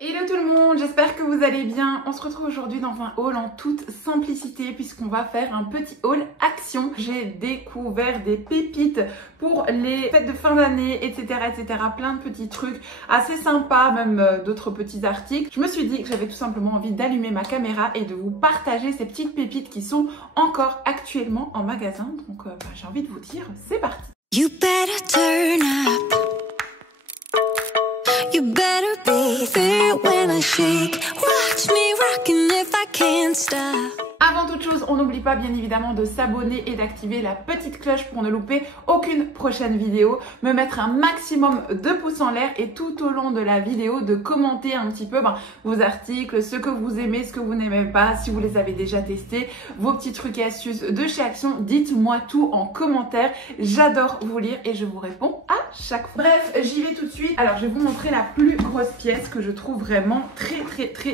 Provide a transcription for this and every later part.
Hello tout le monde, j'espère que vous allez bien. On se retrouve aujourd'hui dans un haul en toute simplicité puisqu'on va faire un petit haul action. J'ai découvert des pépites pour les fêtes de fin d'année, etc., etc. Plein de petits trucs assez sympas, même d'autres petits articles. Je me suis dit que j'avais tout simplement envie d'allumer ma caméra et de vous partager ces petites pépites qui sont encore actuellement en magasin. Donc j'ai envie de vous dire, c'est parti. You better turn up. You better be there when I shake. Watch me rockin' if I can't stop. Avant toute chose, on n'oublie pas bien évidemment de s'abonner et d'activer la petite cloche pour ne louper aucune prochaine vidéo, me mettre un maximum de pouces en l'air et tout au long de la vidéo de commenter un petit peu vos articles, ce que vous aimez, ce que vous n'aimez pas, si vous les avez déjà testés, vos petits trucs et astuces de chez Action, dites-moi tout en commentaire, j'adore vous lire et je vous réponds à chaque fois. Bref, j'y vais tout de suite. Alors je vais vous montrer la plus grosse pièce que je trouve vraiment très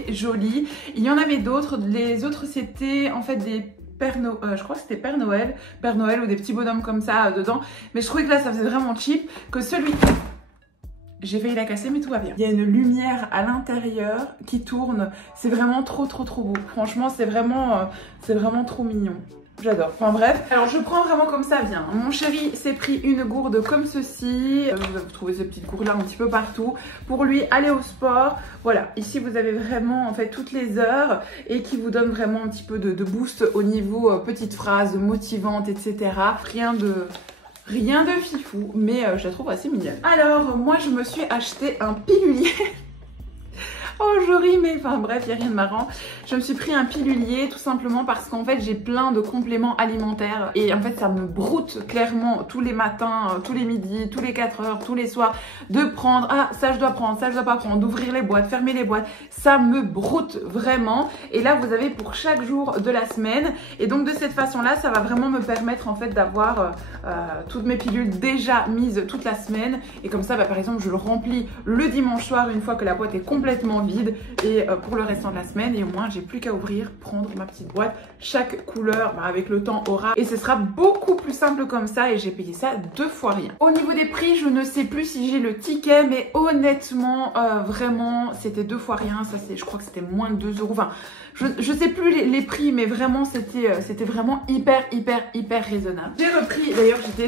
jolie. Il y en avait d'autres, les autres c'était en fait des je crois que c'était Père Noël ou des petits bonhommes comme ça dedans, mais je trouvais que là ça faisait vraiment cheap, que celui... J'ai failli la casser mais tout va bien. Il y a une lumière à l'intérieur qui tourne, c'est vraiment trop beau. Franchement c'est vraiment trop mignon. J'adore. Enfin bref, alors je prends vraiment comme ça vient. Mon chéri s'est pris une gourde comme ceci. Vous trouvez ces petites gourdes là un petit peu partout. Pour lui aller au sport. Voilà, ici vous avez vraiment en fait toutes les heures et qui vous donne vraiment un petit peu de boost au niveau petites phrases motivantes, etc. Rien de fifou, mais je la trouve assez mignonne. Alors moi je me suis acheté un pilulier. Oh je ris mais enfin bref, il n'y a rien de marrant. Je me suis pris un pilulier tout simplement parce qu'en fait j'ai plein de compléments alimentaires et en fait ça me broute clairement tous les matins, tous les midis, tous les 4 heures, tous les soirs de prendre, ah ça je dois prendre, ça je dois pas prendre, d'ouvrir les boîtes, fermer les boîtes, ça me broute vraiment. Et là vous avez pour chaque jour de la semaine et donc de cette façon là ça va vraiment me permettre en fait d'avoir toutes mes pilules déjà mises toute la semaine et comme ça par exemple je le remplis le dimanche soir une fois que la boîte est complètement vide et pour le restant de la semaine et au moins j'ai plus qu'à ouvrir, prendre ma petite boîte, chaque couleur avec le temps aura et ce sera beaucoup plus simple comme ça et j'ai payé ça 2 fois rien. Au niveau des prix je ne sais plus si j'ai le ticket mais honnêtement vraiment c'était 2 fois rien, ça c'est, je crois que c'était moins de 2 €, enfin je sais plus les prix mais vraiment c'était vraiment hyper raisonnable. J'ai repris, d'ailleurs j'ai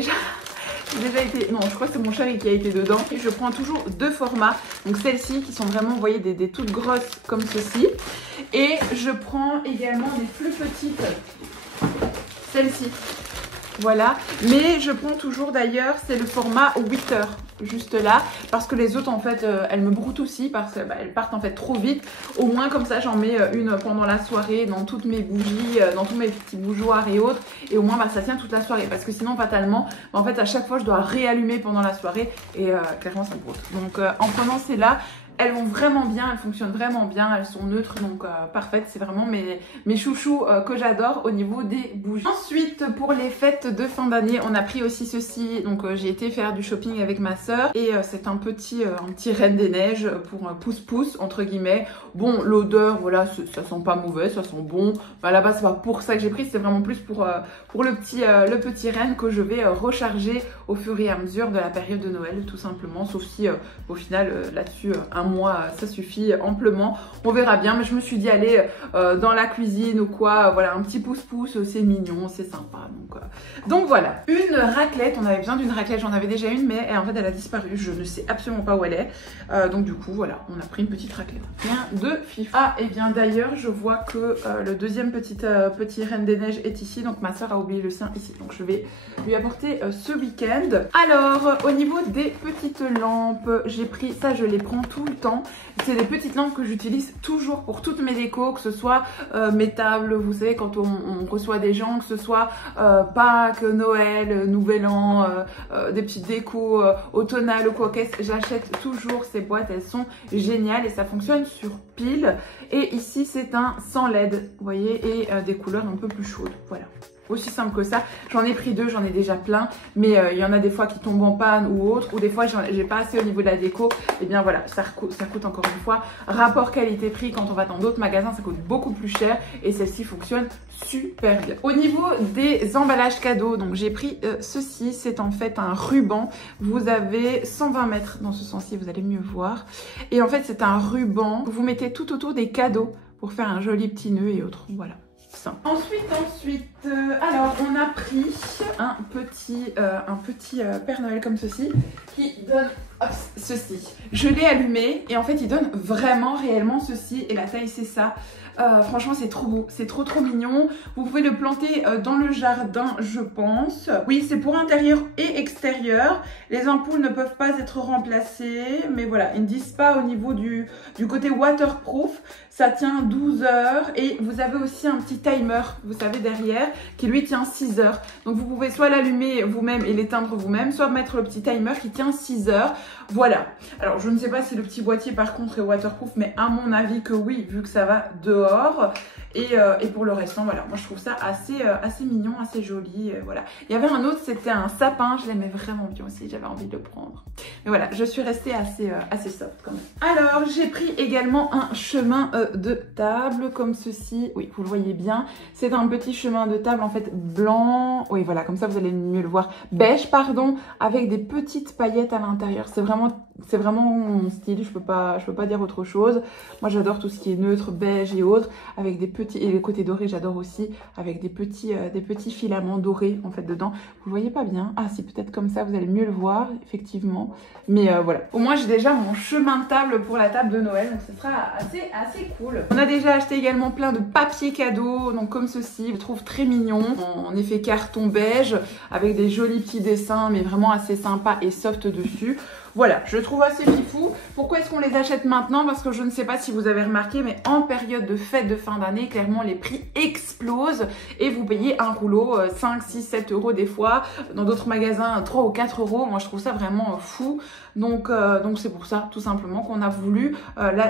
déjà été, non je crois que c'est mon chéri qui a été dedans et je prends toujours 2 formats, donc celles-ci qui sont vraiment, vous voyez, des toutes grosses comme ceci et je prends également des plus petites, celles-ci, voilà, mais je prends toujours d'ailleurs, c'est le format 8 heures juste là parce que les autres en fait elles me broutent aussi parce qu'elles partent en fait trop vite. Au moins comme ça j'en mets une pendant la soirée dans toutes mes bougies, dans tous mes petits bougeoirs et autres et au moins ça tient toute la soirée parce que sinon fatalement en fait à chaque fois je dois réallumer pendant la soirée et clairement ça me broute. Donc en prenant celles-là, elles vont vraiment bien, elles fonctionnent vraiment bien, elles sont neutres donc parfaites, c'est vraiment mes chouchous que j'adore au niveau des bougies. Ensuite pour les fêtes de fin d'année on a pris aussi ceci, donc j'ai été faire du shopping avec ma soeur et c'est un petit Reine des Neiges pour pouce-pouce entre guillemets. Bon l'odeur voilà ça sent pas mauvais, ça sent bon, là-bas c'est pas pour ça que j'ai pris, c'est vraiment plus pour le petit Reine que je vais recharger au fur et à mesure de la période de Noël tout simplement, sauf si au final là-dessus un mois ça suffit amplement, on verra bien, mais je me suis dit aller dans la cuisine ou quoi, voilà un petit pouce-pouce, c'est mignon, c'est sympa, donc voilà. Une raclette, on avait besoin d'une raclette, j'en avais déjà une mais en fait elle a disparu, je ne sais absolument pas où elle est, donc du coup voilà, on a pris une petite raclette, rien de fif. Ah et bien d'ailleurs je vois que le deuxième petit Reine des Neiges est ici, donc ma soeur a oublié le sien ici, donc je vais lui apporter ce week-end. Alors au niveau des petites lampes, j'ai pris ça, je les prends tout le temps, c'est des petites lampes que j'utilise toujours pour toutes mes décos, que ce soit mes tables, vous savez quand on reçoit des gens, que ce soit Pâques, Noël, Nouvel An, des petites décos automnales ou quoi qu'est-ce, j'achète toujours ces boîtes, elles sont géniales et ça fonctionne sur pile. Et ici c'est un sans LED, vous voyez, et des couleurs un peu plus chaudes, voilà. Aussi simple que ça. J'en ai pris 2, j'en ai déjà plein, mais il y en a des fois qui tombent en panne ou autre, ou des fois j'ai pas assez au niveau de la déco. Et bien voilà, ça coûte encore une fois. Rapport qualité-prix, quand on va dans d'autres magasins, ça coûte beaucoup plus cher et celle-ci fonctionne super bien. Au niveau des emballages cadeaux, donc j'ai pris ceci, c'est en fait un ruban. Vous avez 120 mètres dans ce sens-ci, vous allez mieux voir. Et en fait, c'est un ruban que vous mettez tout autour des cadeaux pour faire un joli petit nœud et autres. Voilà. Ensuite, alors on a pris un petit Père Noël comme ceci qui donne ceci. Je l'ai allumé et en fait il donne vraiment réellement ceci et la taille c'est ça. Franchement c'est trop beau, c'est trop mignon. Vous pouvez le planter dans le jardin je pense. Oui c'est pour intérieur et extérieur. Les ampoules ne peuvent pas être remplacées. Mais voilà, ils ne disent pas au niveau du côté waterproof. Ça tient 12 heures et vous avez aussi un petit timer, vous savez derrière, qui lui tient 6 heures. Donc vous pouvez soit l'allumer vous-même et l'éteindre vous-même, soit mettre le petit timer qui tient 6 heures. Voilà. Alors je ne sais pas si le petit boîtier par contre est waterproof, mais à mon avis que oui, vu que ça va dehors. Et pour le restant, voilà, moi je trouve ça assez mignon, assez joli. Voilà. Il y avait un autre, c'était un sapin, je l'aimais vraiment bien aussi, j'avais envie de le prendre. Mais voilà, je suis restée assez soft quand même. Alors j'ai pris également un chemin de table comme ceci. Oui, vous le voyez bien. C'est un petit chemin de table en fait blanc. Oui, voilà, comme ça vous allez mieux le voir. Beige, pardon, avec des petites paillettes à l'intérieur. C'est vraiment mon style, je peux pas dire autre chose. Moi j'adore tout ce qui est neutre, beige et autres, avec des petits, et les côtés dorés j'adore aussi, avec des petits filaments dorés en fait dedans. Vous le voyez pas bien? Ah si, peut-être comme ça vous allez mieux le voir effectivement. Mais voilà, au moins j'ai déjà mon chemin de table pour la table de Noël, donc ce sera assez cool. On a déjà acheté également plein de papiers cadeaux, donc comme ceci, je le trouve très mignon, en effet carton beige, avec des jolis petits dessins, mais vraiment assez sympa et soft dessus. Voilà, je trouve assez fifou. Pourquoi est-ce qu'on les achète maintenant? Parce que je ne sais pas si vous avez remarqué, mais en période de fête de fin d'année, clairement les prix explosent et vous payez un rouleau 5, 6, 7 euros des fois. Dans d'autres magasins, 3 ou 4 euros. Moi, je trouve ça vraiment fou. Donc c'est pour ça, tout simplement, qu'on a voulu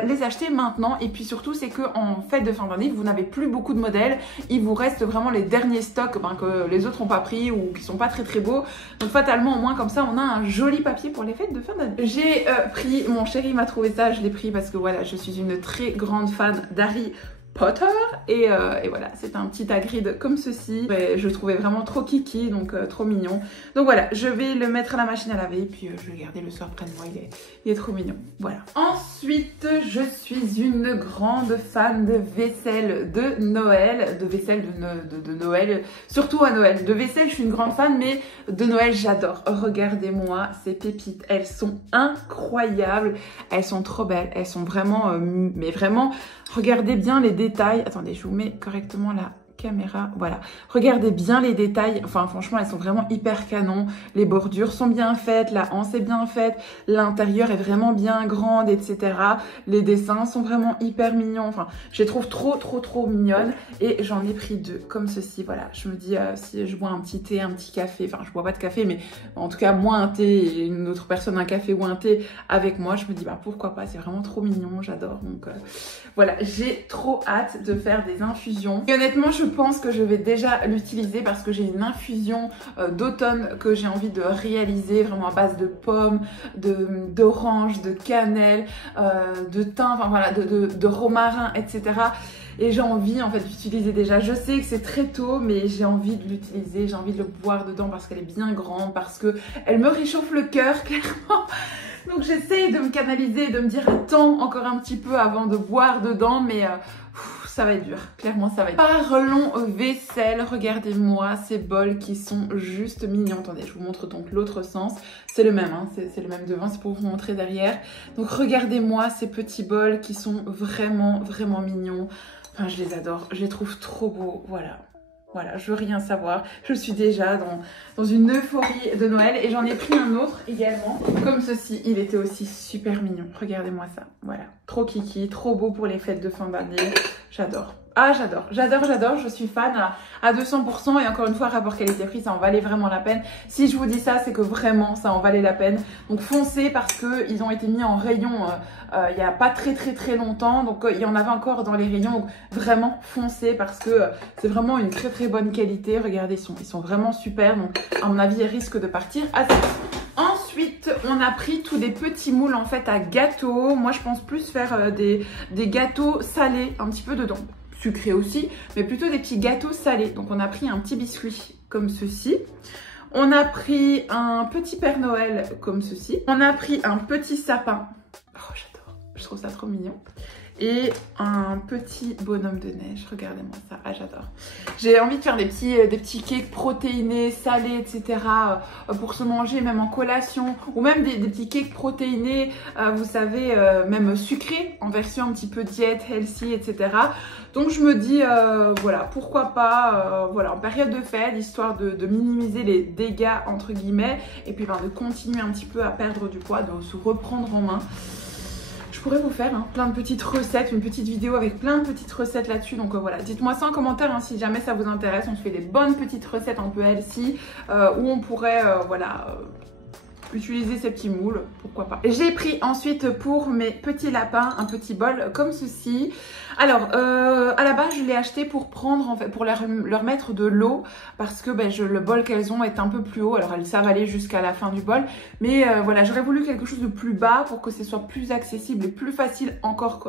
les acheter maintenant. Et puis surtout, c'est qu'en fête de fin d'année, vous n'avez plus beaucoup de modèles. Il vous reste vraiment les derniers stocks que les autres n'ont pas pris ou qui sont pas très beaux. Donc fatalement, au moins, comme ça, on a un joli papier pour les fêtes de fin d'année. J'ai pris, mon chéri m'a trouvé ça, je l'ai pris parce que voilà, je suis une très grande fan d'Harry Potter et voilà, c'est un petit Hagrid comme ceci et je le trouvais vraiment trop kiki, donc trop mignon. Donc voilà, je vais le mettre à la machine à laver et puis je vais le garder le soir près de moi, il est trop mignon. Voilà. Ensuite, je suis une grande fan de vaisselle de Noël, de Noël, surtout à Noël. De vaisselle, je suis une grande fan, mais de Noël, j'adore. Regardez-moi ces pépites, elles sont incroyables, elles sont trop belles, elles sont vraiment, mais vraiment, regardez bien les détails. Attendez, je vous mets correctement la caméra, voilà. Regardez bien les détails, enfin franchement elles sont vraiment hyper canon. Les bordures sont bien faites, la hanse est bien faite, l'intérieur est vraiment bien grande, etc. Les dessins sont vraiment hyper mignons, enfin je les trouve trop mignonnes et j'en ai pris 2 comme ceci, voilà. Je me dis si je bois un petit thé, un petit café, enfin je bois pas de café mais en tout cas moi un thé et une autre personne un café ou un thé avec moi, je me dis bah pourquoi pas, c'est vraiment trop mignon, j'adore. Donc voilà, j'ai trop hâte de faire des infusions et honnêtement je pense que je vais déjà l'utiliser parce que j'ai une infusion d'automne que j'ai envie de réaliser vraiment à base de pommes, d'orange, de cannelle, de thym, enfin voilà, de romarin, etc. Et j'ai envie en fait d'utiliser déjà. Je sais que c'est très tôt, mais j'ai envie de l'utiliser, j'ai envie de le boire dedans parce qu'elle est bien grande, parce que elle me réchauffe le cœur clairement. Donc j'essaye de me canaliser et de me dire attends encore un petit peu avant de boire dedans, mais ça va être dur, clairement ça va être dur. Parlons vaisselle, regardez-moi ces bols qui sont juste mignons. Attendez, je vous montre donc l'autre sens. C'est le même, hein, c'est le même devant, c'est pour vous montrer derrière. Donc regardez-moi ces petits bols qui sont vraiment mignons. Enfin, je les adore, je les trouve trop beaux, voilà. Voilà, je veux rien savoir. Je suis déjà dans une euphorie de Noël et j'en ai pris un autre également, comme ceci. Il était aussi super mignon. Regardez-moi ça, voilà. trop kiki, trop beau pour les fêtes de fin d'année. J'adore. Ah, j'adore, je suis fan à 200% et encore une fois, rapport qualité-prix, ça en valait vraiment la peine. Si je vous dis ça, c'est que vraiment, ça en valait la peine. Donc foncez parce qu'ils ont été mis en rayon il n'y a pas très longtemps. Donc il y en avait encore dans les rayons. Donc vraiment, foncez parce que c'est vraiment une très bonne qualité. Regardez, ils sont vraiment super. Donc à mon avis, ils risquent de partir assez vite. Ensuite, on a pris tous des petits moules en fait à gâteaux. Moi, je pense plus faire des gâteaux salés un petit peu dedans. Sucré aussi, mais plutôt des petits gâteaux salés. Donc on a pris un petit biscuit comme ceci. On a pris un petit Père Noël comme ceci. On a pris un petit sapin. Oh, j'adore. Je trouve ça trop mignon. Et un petit bonhomme de neige. Regardez-moi ça. Ah, j'adore. J'ai envie de faire des petits cakes protéinés, salés, etc. Pour se manger, même en collation. Ou même des petits cakes protéinés, vous savez, même sucrés, en version un petit peu diète, healthy, etc. Donc je me dis, voilà, pourquoi pas, voilà, en période de fête, histoire de minimiser les dégâts, entre guillemets. Et puis de continuer un petit peu à perdre du poids, de se reprendre en main. Je pourrais vous faire plein de petites recettes, une petite vidéo avec plein de petites recettes là-dessus. Donc voilà, dites-moi ça en commentaire si jamais ça vous intéresse. On se fait des bonnes petites recettes un peu healthy où on pourrait, voilà, utiliser ces petits moules, pourquoi pas. J'ai pris ensuite pour mes petits lapins un petit bol comme ceci. Alors à la base je l'ai acheté pour prendre en fait, pour leur mettre de l'eau parce que le bol qu'elles ont est un peu plus haut. Alors elles savent aller jusqu'à la fin du bol, mais voilà, j'aurais voulu quelque chose de plus bas pour que ce soit plus accessible et plus facile encore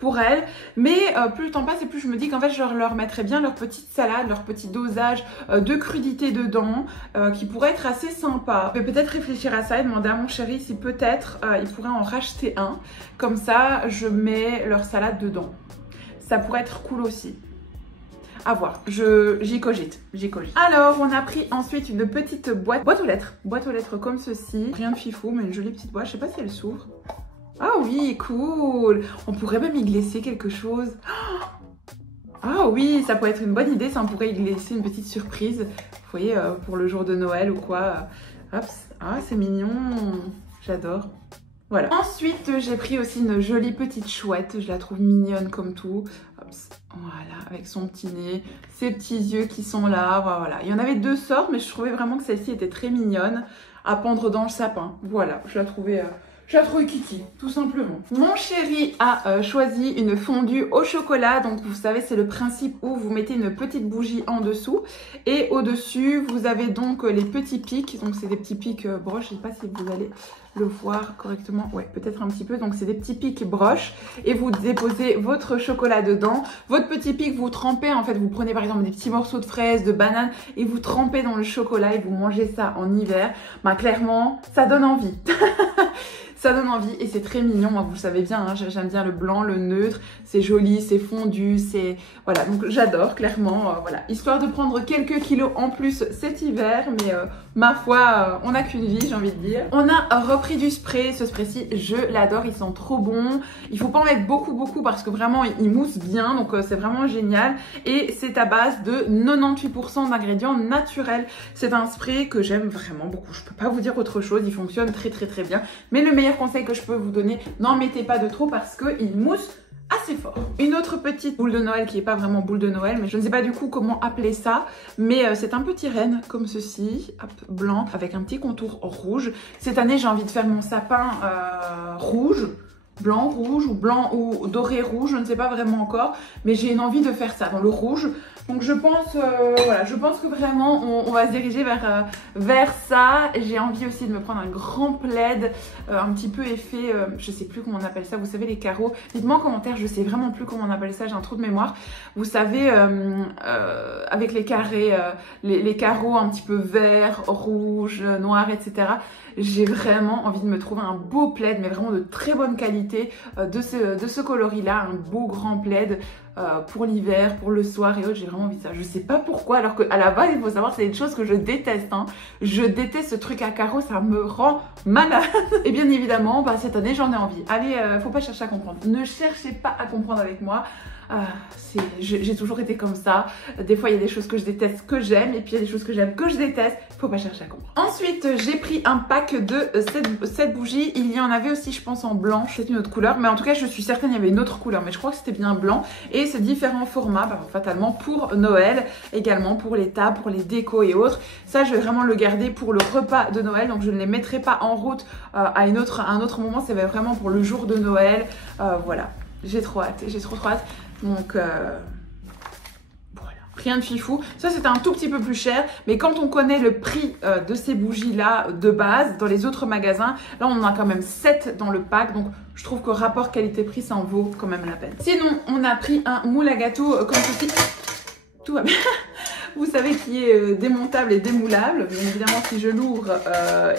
pour elles. Mais plus le temps passe et plus je me dis qu'en fait je leur mettrais bien leur petite salade, leur petit dosage de crudité dedans qui pourrait être assez sympa. Je vais peut-être réfléchir à ça et demander à mon chéri si peut-être il pourrait en racheter un. Comme ça je mets leur salade dedans. Ça pourrait être cool aussi. À voir, j'y cogite. Alors, on a pris ensuite une petite boîte aux lettres. Boîte aux lettres comme ceci. Rien de fifou, mais une jolie petite boîte. Je sais pas si elle s'ouvre. Ah oui, cool. On pourrait même y glisser quelque chose. Ah oui, ça pourrait être une bonne idée. Ça, on pourrait y glisser une petite surprise. Vous voyez, pour le jour de Noël ou quoi. Hop. Ah, c'est mignon. J'adore. Voilà. Ensuite, j'ai pris aussi une jolie petite chouette. Je la trouve mignonne comme tout. Hop, voilà, avec son petit nez, ses petits yeux qui sont là. Voilà. Il y en avait deux sortes, mais je trouvais vraiment que celle-ci était très mignonne à pendre dans le sapin. Voilà, je la trouvais kiki, tout simplement. Mon chéri a choisi une fondue au chocolat. Donc vous savez, c'est le principe où vous mettez une petite bougie en dessous et au-dessus vous avez donc les petits pics. Donc c'est des petits pics broches, je ne sais pas si vous allez le voir correctement, ouais, peut-être un petit peu. Donc c'est des petits pics broches et vous déposez votre chocolat dedans. Votre petit pic, vous trempez, en fait, vous prenez par exemple des petits morceaux de fraises, de bananes et vous trempez dans le chocolat et vous mangez ça en hiver. Bah clairement, ça donne envie. Ça donne envie et c'est très mignon. Moi, vous le savez bien, hein, j'aime bien le blanc, le neutre. C'est joli, c'est fondu, c'est... Voilà, donc j'adore, clairement. Voilà, histoire de prendre quelques kilos en plus cet hiver. Mais ma foi, on n'a qu'une vie, j'ai envie de dire. On a repris du spray. Ce spray-ci, je l'adore. Il sent trop bon. Il faut pas en mettre beaucoup parce que vraiment, il mousse bien. Donc, c'est vraiment génial. Et c'est à base de 98% d'ingrédients naturels. C'est un spray que j'aime vraiment beaucoup. Je peux pas vous dire autre chose. Il fonctionne très bien. Mais le meilleur conseil que je peux vous donner, n'en mettez pas de trop parce qu'il mousse assez fort. Une autre petite boule de Noël qui n'est pas vraiment boule de Noël, mais je ne sais pas du coup comment appeler ça, mais c'est un petit renne comme ceci, hop, blanc avec un petit contour rouge. Cette année j'ai envie de faire mon sapin rouge, blanc rouge ou blanc ou doré rouge, je ne sais pas vraiment encore, mais j'ai une envie de faire ça dans le rouge. Donc je pense, voilà, je pense que vraiment on va se diriger vers ça. J'ai envie aussi de me prendre un grand plaid, un petit peu effet, je sais plus comment on appelle ça, vous savez les carreaux. Dites-moi en commentaire, je sais vraiment plus comment on appelle ça, j'ai un trou de mémoire. Vous savez, avec les carrés, les carreaux un petit peu vert, rouge, noir, etc. J'ai vraiment envie de me trouver un beau plaid, mais vraiment de très bonne qualité, de ce coloris-là, un beau grand plaid. Pour l'hiver, pour le soir et autres, j'ai vraiment envie de ça. Je sais pas pourquoi, alors qu'à la base, il faut savoir, c'est une chose que je déteste. Hein. Je déteste ce truc à carreaux, ça me rend malade. Et bien évidemment, cette année, j'en ai envie. Allez, faut pas chercher à comprendre. Ne cherchez pas à comprendre avec moi. J'ai toujours été comme ça. Des fois il y a des choses que je déteste que j'aime, et puis il y a des choses que j'aime que je déteste. Faut pas chercher à comprendre. Ensuite j'ai pris un pack de 7 bougies. Il y en avait aussi je pense en blanche. C'est une autre couleur, mais en tout cas je suis certaine il y avait une autre couleur, mais je crois que c'était bien blanc. Et c'est différents formats, fatalement pour Noël, également pour les tables, pour les décos et autres. Ça je vais vraiment le garder pour le repas de Noël, donc je ne les mettrai pas en route à un autre moment, c'est vraiment pour le jour de Noël. Voilà, j'ai trop hâte, j'ai trop hâte. Donc rien de fifou. Ça, c'était un tout petit peu plus cher. Mais quand on connaît le prix de ces bougies-là de base, dans les autres magasins, là, on en a quand même 7 dans le pack. Donc, je trouve que rapport qualité-prix, ça en vaut quand même la peine. Sinon, on a pris un moule à gâteau comme ceci. Tout va bien. Vous savez, qui est démontable et démoulable. Bien évidemment, si je l'ouvre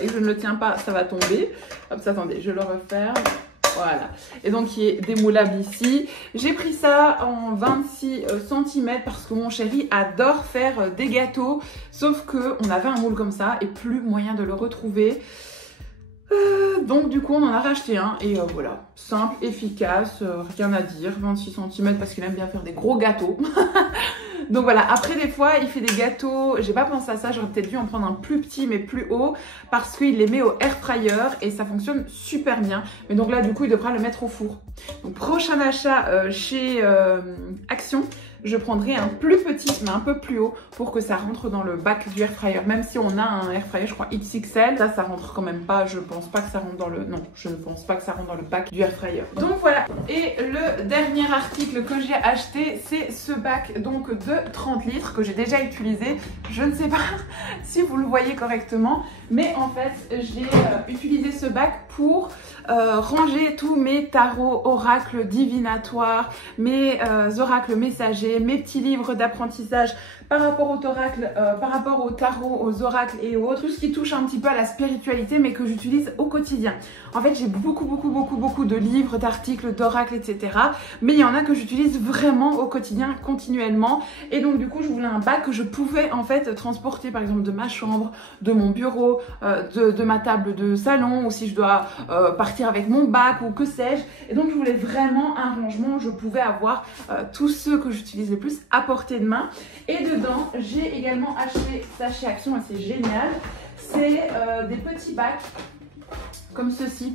et que je ne le tiens pas, ça va tomber. Hop, attendez, je le referme. Voilà, et donc qui est démoulable ici. J'ai pris ça en 26 cm parce que mon chéri adore faire des gâteaux. Sauf qu'on avait un moule comme ça et plus moyen de le retrouver. Donc du coup on en a racheté un et voilà, simple, efficace, rien à dire, 26 cm parce qu'il aime bien faire des gros gâteaux. Donc voilà, après des fois il fait des gâteaux, j'ai pas pensé à ça, j'aurais peut-être dû en prendre un plus petit mais plus haut parce qu'il les met au air fryer et ça fonctionne super bien. Mais donc là du coup il devra le mettre au four. Donc prochain achat chez Action, je prendrai un plus petit mais un peu plus haut pour que ça rentre dans le bac du air fryer. Même si on a un air fryer je crois XXL, ça rentre quand même pas, je pense pas que ça rentre dans le... Non, je ne pense pas que ça rentre dans le bac du air fryer. Donc voilà, et le dernier article que j'ai acheté, c'est ce bac donc de 30 litres que j'ai déjà utilisé. Je ne sais pas si vous le voyez correctement, mais en fait j'ai utilisé ce bac pour ranger tous mes tarots, oracles divinatoires, mes oracles messagers, mes petits livres d'apprentissage par rapport aux oracles, par rapport aux tarots, aux oracles et autres, tout ce qui touche un petit peu à la spiritualité mais que j'utilise au quotidien. En fait j'ai beaucoup de livres, d'articles, d'oracles, etc. Mais il y en a que j'utilise vraiment au quotidien, continuellement. Et donc du coup je voulais un bac que je pouvais en fait transporter par exemple de ma chambre, de mon bureau, de ma table de salon, ou si je dois partir avec mon bac ou que sais-je. Et donc je voulais vraiment un rangement où je pouvais avoir tous ceux que j'utilise le plus à portée de main. Et dedans j'ai également acheté ça chez Action et c'est génial. C'est des petits bacs comme ceci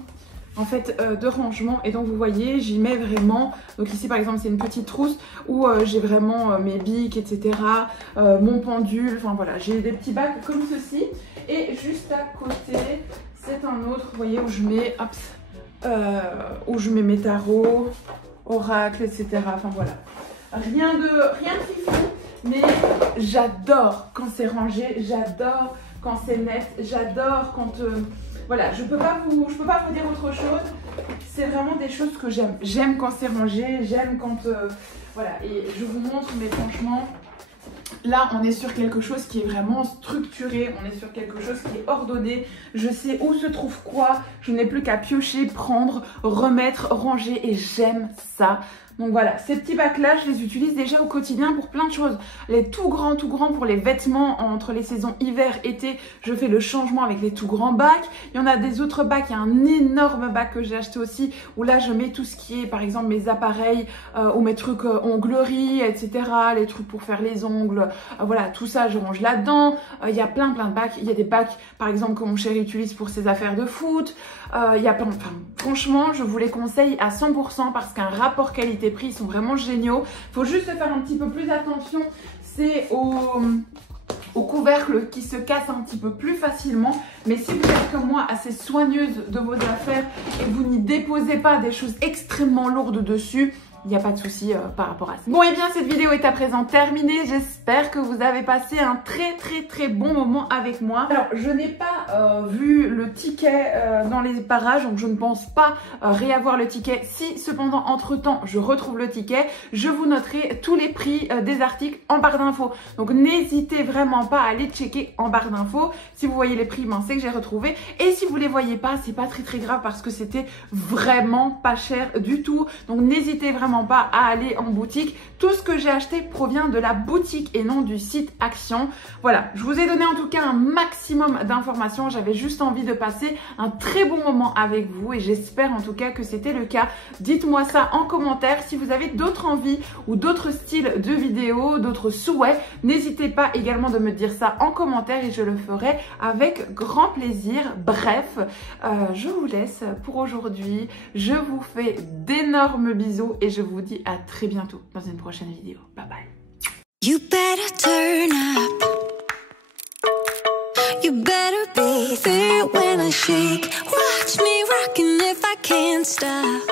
en fait de rangement, et donc vous voyez j'y mets vraiment, donc ici par exemple c'est une petite trousse où j'ai vraiment mes bics, etc., mon pendule, enfin voilà, j'ai des petits bacs comme ceci. Et juste à côté c'est un autre, vous voyez, où je mets où je mets mes tarots, oracles, etc. Enfin voilà, rien de fifou, mais j'adore quand c'est rangé, j'adore quand c'est net, j'adore quand voilà, je peux pas vous dire autre chose. C'est vraiment des choses que j'aime. J'aime quand c'est rangé, j'aime quand voilà, et je vous montre, mais franchement là on est sur quelque chose qui est vraiment structuré, on est sur quelque chose qui est ordonné, je sais où se trouve quoi, je n'ai plus qu'à piocher, prendre, remettre, ranger, et j'aime ça. Donc voilà, ces petits bacs là je les utilise déjà au quotidien pour plein de choses. Les tout grands pour les vêtements entre les saisons hiver, été, je fais le changement avec les tout grands bacs. Il y en a des autres bacs, il y a un énorme bac que j'ai acheté aussi où là je mets tout ce qui est par exemple mes appareils ou mes trucs onglerie, etc. Les trucs pour faire les ongles, voilà, tout ça je range là-dedans. Il y a plein de bacs, il y a des bacs par exemple que mon chéri utilise pour ses affaires de foot. Il y a plein de... Enfin, franchement je vous les conseille à 100% parce qu'un rapport qualité prix, ils sont vraiment géniaux. Il faut juste faire un petit peu plus attention, c'est au couvercle qui se casse un petit peu plus facilement. Mais si vous êtes comme moi assez soigneuse de vos affaires et vous n'y déposez pas des choses extrêmement lourdes dessus, il n'y a pas de souci par rapport à ça. Bon, et bien cette vidéo est à présent terminée. J'espère que vous avez passé un très bon moment avec moi. Alors je n'ai pas vu le ticket dans les parages, donc je ne pense pas réavoir le ticket. Si cependant entre temps je retrouve le ticket, je vous noterai tous les prix des articles en barre d'infos. Donc n'hésitez vraiment pas à aller checker en barre d'infos. Si vous voyez les prix, ben, c'est que j'ai retrouvé. Et si vous les voyez pas, c'est pas très grave parce que c'était vraiment pas cher du tout. Donc n'hésitez vraiment vraiment pas à aller en boutique. Tout ce que j'ai acheté provient de la boutique et non du site Action. Voilà, je vous ai donné en tout cas un maximum d'informations. J'avais juste envie de passer un très bon moment avec vous et j'espère en tout cas que c'était le cas. Dites-moi ça en commentaire. Si vous avez d'autres envies ou d'autres styles de vidéos, d'autres souhaits, n'hésitez pas également de me dire ça en commentaire et je le ferai avec grand plaisir. Bref, je vous laisse pour aujourd'hui. Je vous fais d'énormes bisous et je vous dis à très bientôt dans une prochaine vidéo. Bye bye. You better turn up. You better be there when I shake. Watch me rockin' if I can't stop.